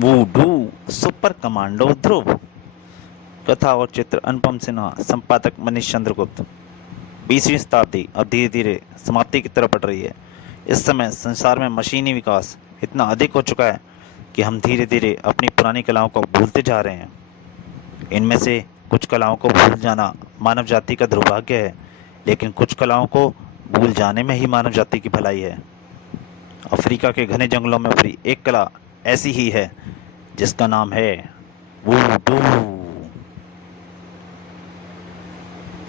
Voodoo super commando ध्रुव। कथा और चित्र अनुपम सिन्हा, संपादक मनीष चंद्रगुप्त। 20वीं शताब्दी अब धीरे धीरे समाप्ति की तरफ बढ़ रही है। इस समय संसार में मशीनी विकास इतना अधिक हो चुका है कि हम धीरे धीरे अपनी पुरानी कलाओं को भूलते जा रहे हैं। इनमें से कुछ कलाओं को भूल जाना मानव जाति का दुर्भाग्य है, लेकिन कुछ कलाओं को भूल जाने में ही मानव जाति की भलाई है। अफ्रीका के घने जंगलों में उभरी एक कला ऐसी ही है जिसका नाम है वूडू।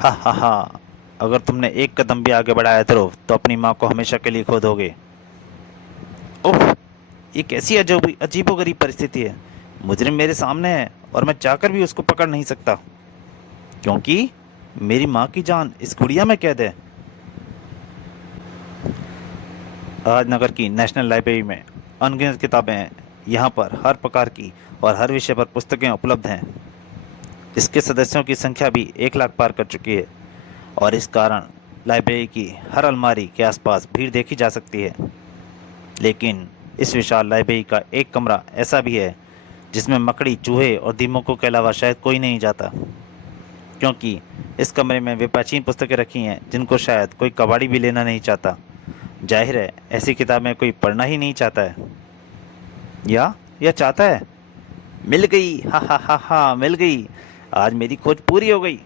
हा हा हा। अगर तुमने एक कदम भी आगे बढ़ाया ध्रुव तो अपनी माँ को हमेशा के लिए खो दोगे। ओह, ये कैसी अजीबोगरीब परिस्थिति है। मुजरिम मेरे सामने है और मैं चाहकर भी उसको पकड़ नहीं सकता, क्योंकि मेरी माँ की जान इस गुड़िया में कैद है। राजनगर की नेशनल लाइब्रेरी में अनगिनत किताबें हैं। यहाँ पर हर प्रकार की और हर विषय पर पुस्तकें उपलब्ध हैं। इसके सदस्यों की संख्या भी 1 लाख पार कर चुकी है और इस कारण लाइब्रेरी की हर अलमारी के आसपास भीड़ देखी जा सकती है। लेकिन इस विशाल लाइब्रेरी का एक कमरा ऐसा भी है जिसमें मकड़ी, चूहे और दीमकों के अलावा शायद कोई नहीं जाता, क्योंकि इस कमरे में वे प्राचीन पुस्तकें रखी हैं जिनको शायद कोई कबाड़ी भी लेना नहीं चाहता। जाहिर है ऐसी किताबें कोई पढ़ना ही नहीं चाहता है, या चाहता है। मिल गई, हा हा हा हा, मिल गई। आज मेरी खोज पूरी हो गई।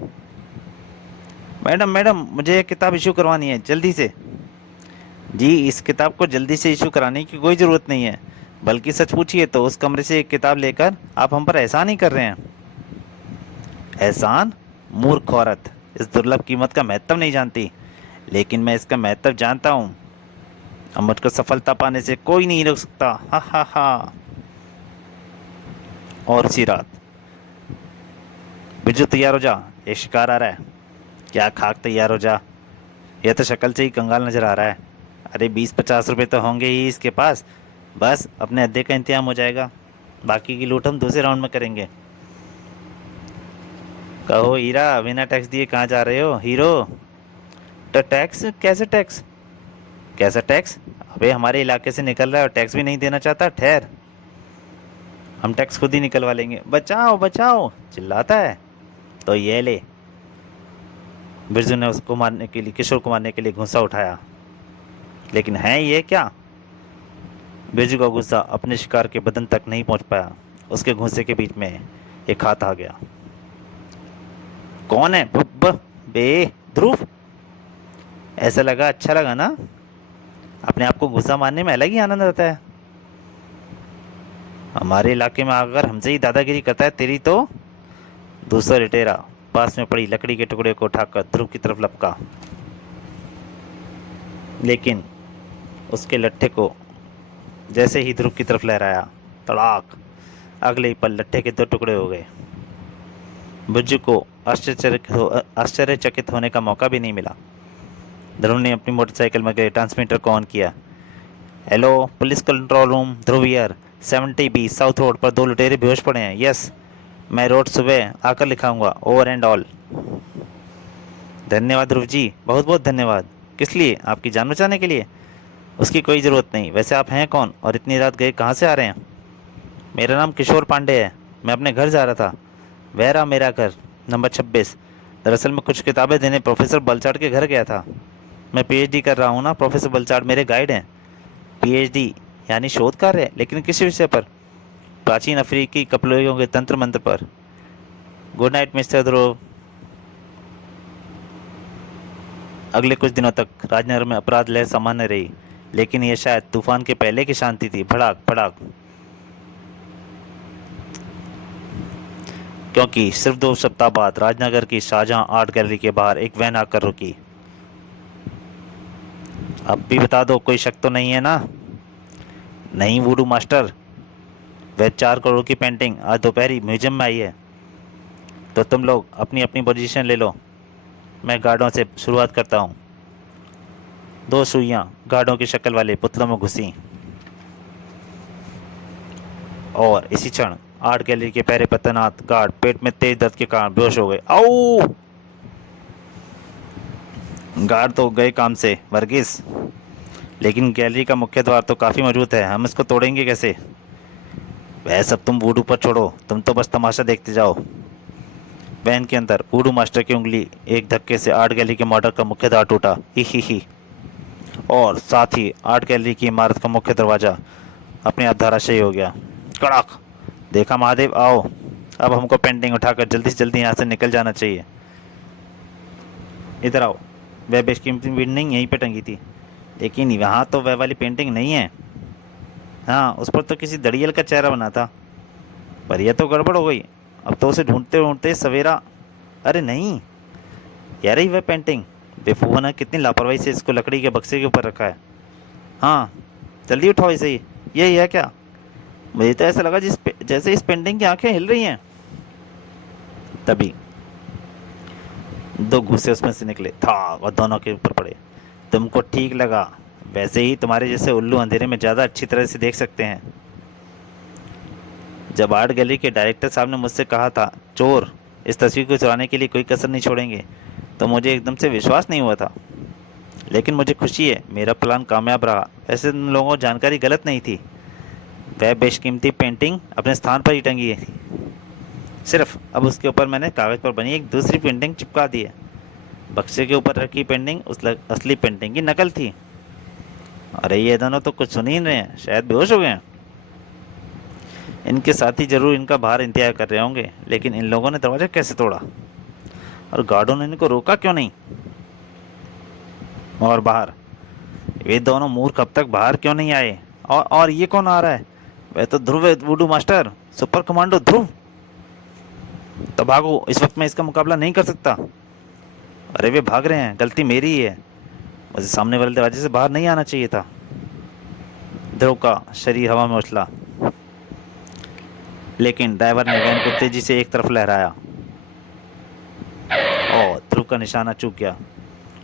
मैडम मैडम, मुझे एक किताब इशू करवानी है जल्दी से। जी, इस किताब को जल्दी से इशू कराने की कोई ज़रूरत नहीं है, बल्कि सच पूछिए तो उस कमरे से एक किताब लेकर आप हम पर एहसान ही कर रहे हैं। एहसान? मूर्ख औरत, इस दुर्लभ कीमत का महत्व नहीं जानती। लेकिन मैं इसका महत्व जानता हूँ। अब मुझको सफलता पाने से कोई नहीं रोक सकता। हा हा हा। और उसी रात, बिरजू तैयार हो जा, एक शिकार आ रहा है। क्या खाक, तैयार हो जा। यह तो शक्ल से ही कंगाल नजर आ रहा है। अरे 20-50 रुपए तो होंगे ही इसके पास। बस अपने अड्डे का इंतजाम हो जाएगा, बाकी की लूट हम दूसरे राउंड में करेंगे। कहो हीरा, बिना टैक्स दिए कहाँ जा रहे हो हीरो? तो टैक्स? कैसे टैक्स? कैसा टैक्स? अबे हमारे इलाके से निकल रहा है और टैक्स भी नहीं देना चाहता? ठहर, हम टैक्स खुद ही निकलवा लेंगे। बचाओ बचाओ, चिल्लाता है। तो ये ले। बिरजू ने उसको मारने के लिए, किशोर को मारने के लिए घूंसा उठाया। लेकिन है ये क्या? बिरजू का गुस्सा अपने शिकार के बदन तक नहीं पहुंच पाया। उसके घूंसे के बीच में एक हाथ आ गया। कौन है? बे ध्रुव। ऐसा लगा, अच्छा लगा ना? अपने आप को गुस्सा मारने में अलग ही आनंद आता है। हमारे इलाके में आकर हमसे ही दादागिरी करता है तेरी तो। दूसरा लुटेरा पास में पड़ी लकड़ी के टुकड़े को उठाकर ध्रुव की तरफ लपका, लेकिन उसके लट्ठे को जैसे ही ध्रुव की तरफ लहराया, तड़ाक, अगले ही पल लट्ठे के 2 टुकड़े हो गए। बिरजू को आश्चर्यचकित होने का मौका भी नहीं मिला। ध्रुव ने अपनी मोटरसाइकिल में गए ट्रांसमीटर को ऑन किया। Hello, police control room, Dhruv here. 70B south road पर 2 लुटेरे बेहोश पड़े हैं। यस, मैं रोड सुबह आकर लिखाऊंगा, ओवर एंड ऑल। धन्यवाद ध्रुव जी, बहुत बहुत धन्यवाद। किस लिए? आपकी जान बचाने के लिए? उसकी कोई ज़रूरत नहीं। वैसे आप हैं कौन और इतनी रात गए कहाँ से आ रहे हैं? मेरा नाम किशोर पांडे है, मैं अपने घर जा रहा था। वह रहा मेरा घर, नंबर 26। दरअसल मैं कुछ किताबें देने प्रोफेसर बलचाड़ के घर गया था। मैं पीएचडी कर रहा हूँ ना, प्रोफेसर बलचाड़ मेरे गाइड हैं। पीएचडी यानी शोध कार्य, लेकिन किस विषय पर? प्राचीन अफ्रीकी कपलों के तंत्र मंत्र पर। गुड नाइट मिस्टर ध्रुव। अगले कुछ दिनों तक राजनगर में अपराध लहर सामान्य रही, लेकिन यह शायद तूफान के पहले की शांति थी। भड़ाक भड़ाक। क्योंकि सिर्फ 2 सप्ताह बाद राजनगर की शाहजहां आर्ट गैलरी के बाहर एक वैन आकर रुकी। अब भी बता दो, कोई शक तो नहीं है ना? नहीं वूडू मास्टर, वह 4 करोड़ की पेंटिंग आज दोपहर म्यूजियम में आई है। तो तुम लोग अपनी अपनी पोजीशन ले लो, मैं गार्डों से शुरुआत करता हूँ। 2 सुइयां गार्डों की शक्ल वाले पुतलों में घुसी और इसी क्षण आर्ट गैलरी के पहरे पर तैनात गार्ड पेट में तेज दर्द के कारण बेहोश हो गए। आओ! गार्ड तो गए काम से वर्गीस, लेकिन गैलरी का मुख्य द्वार तो काफ़ी मजबूत है, हम इसको तोड़ेंगे कैसे? वह सब तुम वूडू पर छोड़ो, तुम तो बस तमाशा देखते जाओ। वैन के अंदर वूडू मास्टर की उंगली एक धक्के से आर्ट गैलरी के मॉडल का मुख्य द्वार टूटा। ही। और साथ ही आर्ट गैलरी की इमारत का मुख्य दरवाजा अपने आप धराशायी हो गया। कड़ाक। देखा महादेव, आओ, अब हमको पेंटिंग उठाकर जल्दी से जल्दी यहाँ से निकल जाना चाहिए। इधर आओ। वह बेशकीमती पेंटिंग यहीं पे टंगी थी, लेकिन यहाँ तो वह वाली पेंटिंग नहीं है। हाँ, उस पर तो किसी दड़ियल का चेहरा बना था, पर यह तो गड़बड़ हो गई। अब तो उसे ढूंढते ढूंढते सवेरा। अरे नहीं, यह रही वह पेंटिंग। बेवकूफ़ ने कितनी लापरवाही से इसको लकड़ी के बक्से के ऊपर रखा है। हाँ, जल्दी उठाओ इसे। ये है क्या? मुझे तो ऐसा लगा जैसे इस पेंटिंग की आंखें हिल रही हैं। तभी दो घूंसे उसमें से निकले था और दोनों के ऊपर पड़े। तुमको ठीक लगा, वैसे ही तुम्हारे जैसे उल्लू अंधेरे में ज़्यादा अच्छी तरह से देख सकते हैं। जब आर्ट गैलरी के डायरेक्टर साहब ने मुझसे कहा था चोर इस तस्वीर को चुराने के लिए कोई कसर नहीं छोड़ेंगे, तो मुझे एकदम से विश्वास नहीं हुआ था। लेकिन मुझे खुशी है, मेरा प्लान कामयाब रहा। वैसे उन लोगों को जानकारी गलत नहीं थी। वह बेशकीमती पेंटिंग अपने स्थान पर ही टंगी थी, सिर्फ अब उसके ऊपर मैंने कागज़ पर बनी एक दूसरी पेंटिंग चिपका दी है। बक्से के ऊपर रखी पेंटिंग उस असली पेंटिंग की नकल थी। अरे ये दोनों तो कुछ सुन ही नहीं रहे हैं, शायद बेहोश हो गए हैं। इनके साथी जरूर इनका बाहर इंतजार कर रहे होंगे, लेकिन इन लोगों ने दरवाज़ा कैसे तोड़ा और गार्डों ने इनको रोका क्यों नहीं? और बाहर वे दोनों मूर्ख अब तक बाहर क्यों नहीं आए? और ये कौन आ रहा है? वह तो ध्रुव है, वुडू मास्टर, सुपर कमांडो ध्रुव। तो भागो, इस वक्त मैं इसका मुकाबला नहीं कर सकता। अरे वे भाग रहे हैं, गलती मेरी ही है। मुझे सामने वाले दरवाजे से बाहर नहीं आना चाहिए था। ध्रुव का शरीर हवा में उछला, लेकिन ड्राइवर ने वैन को तेजी से एक तरफ लहराया और ध्रुव का निशाना चूक गया।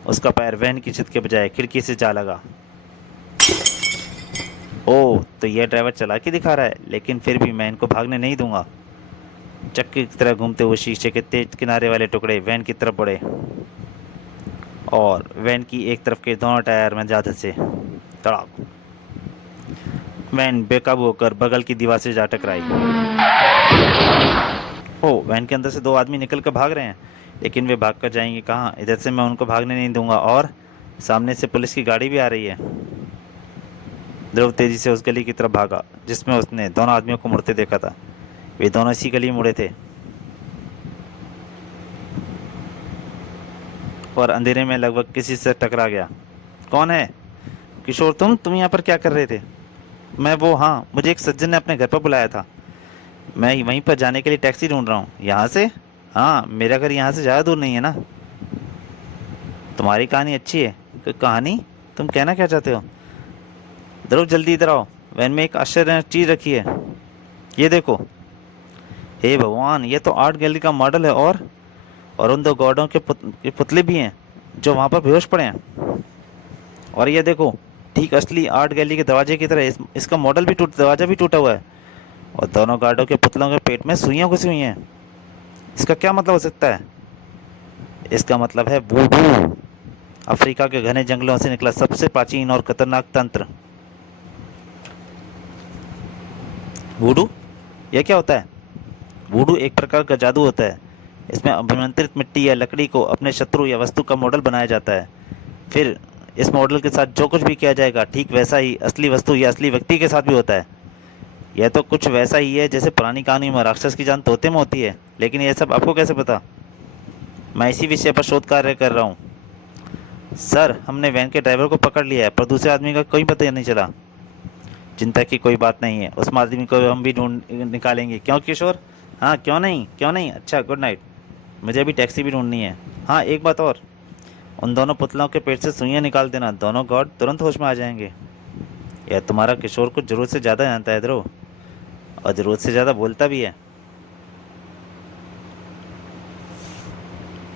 उसका पैर वैन की छत के बजाय खिड़की से जा लगा। ओह, तो यह ड्राइवर चालाकी दिखा रहा है, लेकिन फिर भी मैं इनको भागने नहीं दूंगा। चक्की की तरह घूमते हुए शीशे के तेज किनारे वाले टुकड़े वैन की तरफ बढ़े और वैन की एक तरफ के दोनों टायर में जा धंसे। तड़ाक। वैन बेकाबू होकर बगल की दीवार से जा टकराई। ओह, वैन के अंदर से दो आदमी निकल कर भाग रहे हैं, लेकिन वे भाग कर जाएंगे कहाँ? इधर से मैं उनको भागने नहीं दूंगा। और सामने से पुलिस की गाड़ी भी आ रही है। ध्रुव तेजी से उस गली की तरफ भागा जिसमें उसने दोनों आदमियों को मुड़ते देखा था। वे दोनों इसी गली में मुड़े थे और अंधेरे में लगभग किसी से टकरा गया। कौन है? किशोर, तुम यहाँ पर क्या कर रहे थे? मैं वो, हाँ, मुझे एक सज्जन ने अपने घर पर बुलाया था। मैं वहीं पर जाने के लिए टैक्सी ढूंढ रहा हूँ। यहाँ से? हाँ, मेरा घर यहाँ से ज़्यादा दूर नहीं है ना। तुम्हारी कहानी अच्छी है। कहानी? तुम कहना क्या चाहते हो? ध्रुव, जल्दी इधर आओ, वैन में एक आश्चर्य चीज़ रखी है। ये देखो। हे भगवान, ये तो आर्ट गैलरी का मॉडल है और उन दो गार्डों के पुतले भी हैं जो वहाँ पर बेहोश पड़े हैं। और ये देखो, ठीक असली आर्ट गैलरी के दरवाजे की तरह इसका मॉडल भी दरवाज़ा भी टूटा हुआ है और दोनों गार्डों के पुतलों के पेट में सुइयां घुसी हुई हैं। इसका क्या मतलब हो सकता है? इसका मतलब है वूडू, अफ्रीका के घने जंगलों से निकला सबसे प्राचीन और खतरनाक तंत्र। वूडू? यह क्या होता है? वूडू एक प्रकार का जादू होता है। इसमें अभिमंत्रित मिट्टी या लकड़ी को अपने शत्रु या वस्तु का मॉडल बनाया जाता है। फिर इस मॉडल के साथ जो कुछ भी किया जाएगा, ठीक वैसा ही असली वस्तु या असली व्यक्ति के साथ भी होता है। यह तो कुछ वैसा ही है जैसे पुरानी कहानी में राक्षस की जान तोते में होती है। लेकिन यह सब आपको कैसे पता? मैं इसी विषय पर शोध कार्य कर रहा हूँ। सर, हमने वैन के ड्राइवर को पकड़ लिया है, पर दूसरे आदमी का कोई पता नहीं चला। चिंता की कोई बात नहीं है, उस आदमी को हम भी ढूंढ निकालेंगे। क्यों किशोर? हाँ, क्यों नहीं। अच्छा, गुड नाइट। मुझे अभी टैक्सी भी ढूंढनी है। हाँ, एक बात और, उन दोनों पुतलों के पेट से सुइयां निकाल देना, दोनों गार्ड तुरंत होश में आ जाएंगे। यह तुम्हारा किशोर को जरूरत से ज़्यादा जानता है ध्रुव, और ज़रूरत से ज़्यादा बोलता भी है।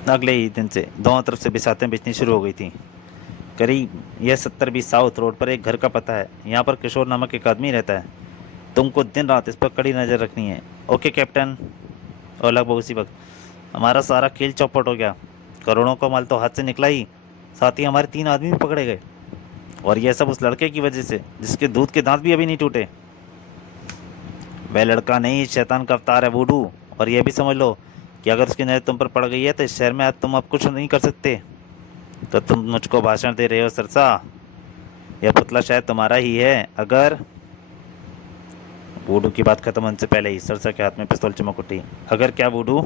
अगले ही दिन से दोनों तरफ से बिसातें बिछनी शुरू हो गई थी। करीब यह 70-20 साउथ रोड पर एक घर का पता है। यहाँ पर किशोर नामक एक आदमी रहता है। तुमको दिन रात इस पर कड़ी नज़र रखनी है। Okay captain. और लगभग उसी वक्त हमारा सारा खेल चौपट हो गया। करोड़ों का माल तो हाथ से निकला ही, साथ ही हमारे 3 आदमी भी पकड़े गए। और यह सब उस लड़के की वजह से जिसके दूध के दांत भी अभी नहीं टूटे। वह लड़का नहीं, शैतान का अवतार है वुडू। और यह भी समझ लो कि अगर उसकी नज़र तुम पर पड़ गई है तो इस शहर में आज तुम अब कुछ नहीं कर सकते। तो तुम मुझको भाषण दे रहे हो सरसा? यह पुतला शायद तुम्हारा ही है। अगर वुडू की बात खत्म होने से पहले ही सरसा के हाथ में पिस्तौल चमक उठी। अगर क्या वुडू?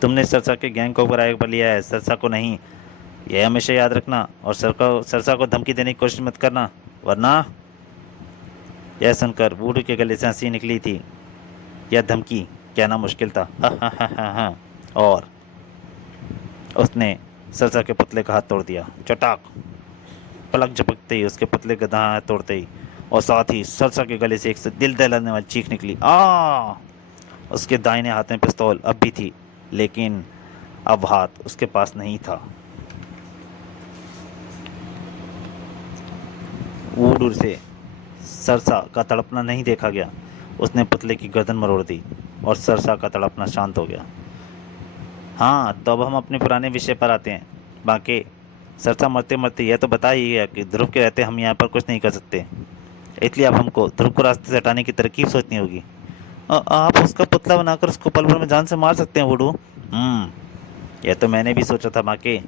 तुमने सरसा के गैंग को ऊपर आगे पर लिया है, सरसा को नहीं। यह हमेशा याद रखना। और सरसा को धमकी देने की कोशिश मत करना, वरना। यह सुनकर वुडू के गले से हंसी निकली थी। यह धमकी कहना मुश्किल था। हा हा हा हा हा। और उसने सरसा के पुतले का हाथ तोड़ दिया। चटाक। पलक झपकते ही उसके पुतले का दाहिना हाथ तोड़ते ही और साथ ही सरसा के गले से एक से दिल दहलाने वाली चीख निकली। आ! उसके दाहिने हाथ में पिस्तौल अब भी थी, लेकिन अब हाथ उसके पास नहीं था। दूर से सरसा का तड़पना नहीं देखा गया। उसने पुतले की गर्दन मरोड़ दी और सरसा का तड़पना शांत हो गया। हाँ, तो अब हम अपने पुराने विषय पर आते हैं। बाकी सरसा मरते मरते यह तो बता ही गया कि ध्रुव के रहते हम यहाँ पर कुछ नहीं कर सकते, इसलिए अब हमको ध्रुव को रास्ते से हटाने की तरकीब सोचनी होगी। आप उसका पुतला बनाकर उसको पल भर में जान से मार सकते हैं वुडू। यह तो मैंने भी सोचा था बाकी,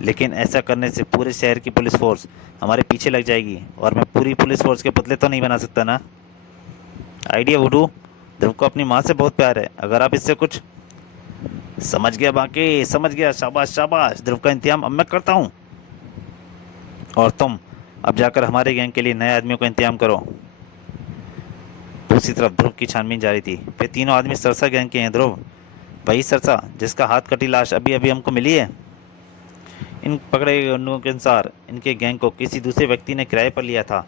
लेकिन ऐसा करने से पूरे शहर की पुलिस फोर्स हमारे पीछे लग जाएगी और मैं पूरी पुलिस फोर्स के पुतले तो नहीं बना सकता ना। आइडिया वुडू। ध्रुव को अपनी माँ से बहुत प्यार है। अगर आप इससे कुछ समझ गया बाकी, समझ गया। शाबाश शाबाश। ध्रुव का इंतजाम अब मैं करता हूँ और तुम अब जाकर हमारे गैंग के लिए नए आदमियों का इंतजाम करो। दूसरी तरफ ध्रुव की छानबीन जारी थी। वे तीनों आदमी सरसा गैंग के हैं ध्रुव, वही सरसा जिसका हाथ कटी लाश अभी अभी हमको मिली है। इन पकड़े गए गुंडों के अनुसार इनके गैंग को किसी दूसरे व्यक्ति ने किराए पर लिया था।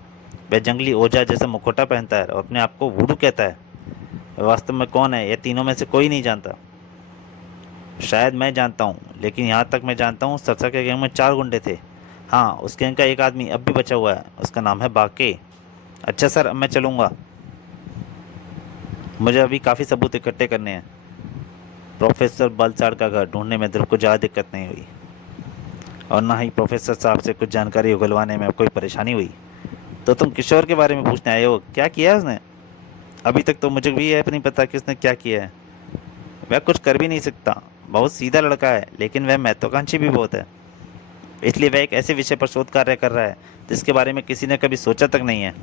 वह जंगली ओझा जैसा मुखौटा पहनता है और अपने आप को वुडू कहता है। वह वास्तव में कौन है यह तीनों में से कोई नहीं जानता। शायद मैं जानता हूँ, लेकिन यहाँ तक मैं जानता हूँ सरसा के गैंग में 4 गुंडे थे। हाँ, उस गैंग का एक आदमी अब भी बचा हुआ है, उसका नाम है बाके। अच्छा सर, अब मैं चलूँगा, मुझे अभी काफ़ी सबूत इकट्ठे करने हैं। प्रोफेसर बलसाड़ का घर ढूंढने में ध्रुव को ज़्यादा दिक्कत नहीं हुई और ना ही प्रोफेसर साहब से कुछ जानकारी उगलवाने में कोई परेशानी हुई। तो तुम किशोर के बारे में पूछने आए हो, क्या किया है उसने? अभी तक तो मुझे भी यह नहीं पता कि उसने क्या किया है। वह कुछ कर भी नहीं सकता, बहुत सीधा लड़का है, लेकिन वह महत्वाकांक्षी भी बहुत है। इसलिए वह एक ऐसे विषय पर शोध कार्य कर रहा है जिसके बारे में किसी ने कभी सोचा तक नहीं है।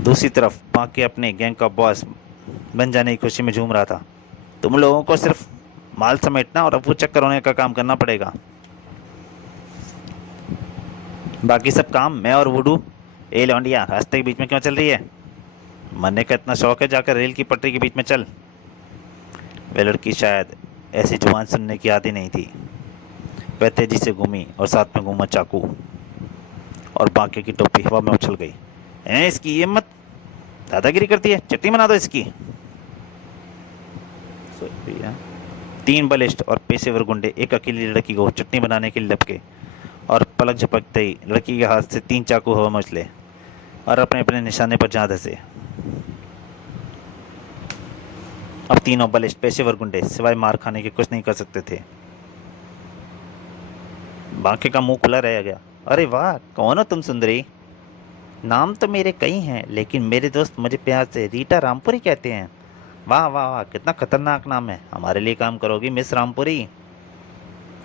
दूसरी तरफ बाकी अपने गैंग का बॉस बन जाने की खुशी में झूम रहा था। तुम लोगों को सिर्फ माल समेटना और अफू चक्कर होने का काम करना पड़ेगा, बाकी सब काम मैं और वुडू। ए लौंडिया, रास्ते के बीच में क्यों चल रही है? मरने का इतना शौक है, जाकर रेल की पटरी के बीच में चल। वह लड़की शायद ऐसी जुबान सुनने की आदी नहीं थी। वह तेजी से घूमी और साथ में घूमा चाकू और बाकी की टोपी हवा में उछल गई। इसकी ये मत दादागिरी करती है, चटनी बना दो इसकी। 3 बलिष्ठ और पेशेवर गुंडे एक अकेली लड़की को चटनी बनाने के लिए लपके और पलक झपकते ही लड़की के हाथ से 3 चाकू हवा में उछले और अपने अपने निशाने पर जा धंसे। अब तीनों बलिष्ठ पेशेवर गुंडे सिवाय मार खाने के कुछ नहीं कर सकते थे। बाकी का मुंह खुला रह गया। अरे वाह, कौन हो तुम सुंदरी? नाम तो मेरे कई हैं, लेकिन मेरे दोस्त मुझे प्यार से रीटा रामपुरी कहते हैं। वाह वाह वाह, कितना खतरनाक नाम है। हमारे लिए काम करोगी मिस रामपुरी?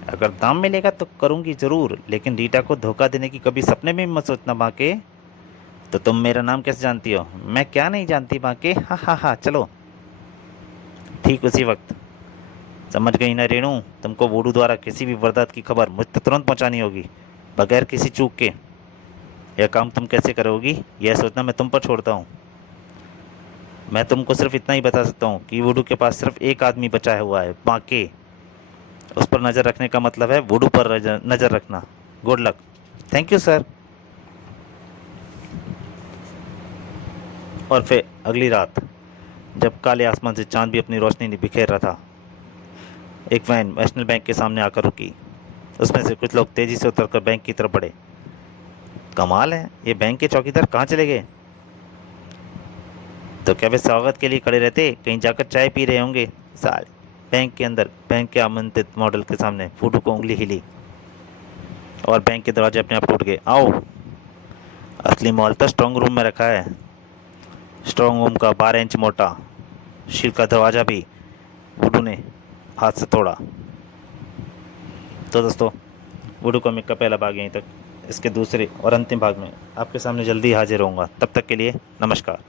अगर दाम मिलेगा तो करूंगी ज़रूर, लेकिन रीटा को धोखा देने की कभी सपने में मत सोचना बाके। तो तुम मेरा नाम कैसे जानती हो? मैं क्या नहीं जानती बाके? हा हा हा, चलो। ठीक उसी वक्त समझ गई ना रेणु, तुमको वुडू द्वारा किसी भी वारदात की खबर मुझ तक तुरंत पहुंचानी होगी, बगैर किसी चूक के। यह काम तुम कैसे करोगी यह सोचना मैं तुम पर छोड़ता हूँ। मैं तुमको सिर्फ इतना ही बता सकता हूँ कि वुडू के पास सिर्फ एक आदमी बचा हुआ है, बाके। उस पर नज़र रखने का मतलब है वुडू पर नज़र रखना। Good luck. Thank you sir. और फिर अगली रात जब काले आसमान से चांद भी अपनी रोशनी बिखेर रहा था, एक वैन नेशनल बैंक के सामने आकर रुकी। उसमें से कुछ लोग तेजी से उतरकर बैंक की तरफ बढ़े। कमाल है, ये बैंक के चौकीदार कहाँ चले गए? तो क्या वे स्वागत के लिए खड़े रहते? कहीं जाकर चाय पी रहे होंगे साल। बैंक के अंदर बैंक के आमंत्रित मॉडल के सामने फूटू को उंगली हिली और बैंक के दरवाजे अपने आप टूट गए। आओ, असली मॉल तो स्ट्रांग रूम में रखा है। स्ट्रॉन्ग रूम का 12 इंच मोटा शील का दरवाज़ा भी वुडू ने हाथ से तोड़ा। तो दोस्तों, वुडू कॉमिक का पहला भाग यहीं तक। इसके दूसरे और अंतिम भाग में आपके सामने जल्दी हाजिर होऊंगा। तब तक के लिए नमस्कार।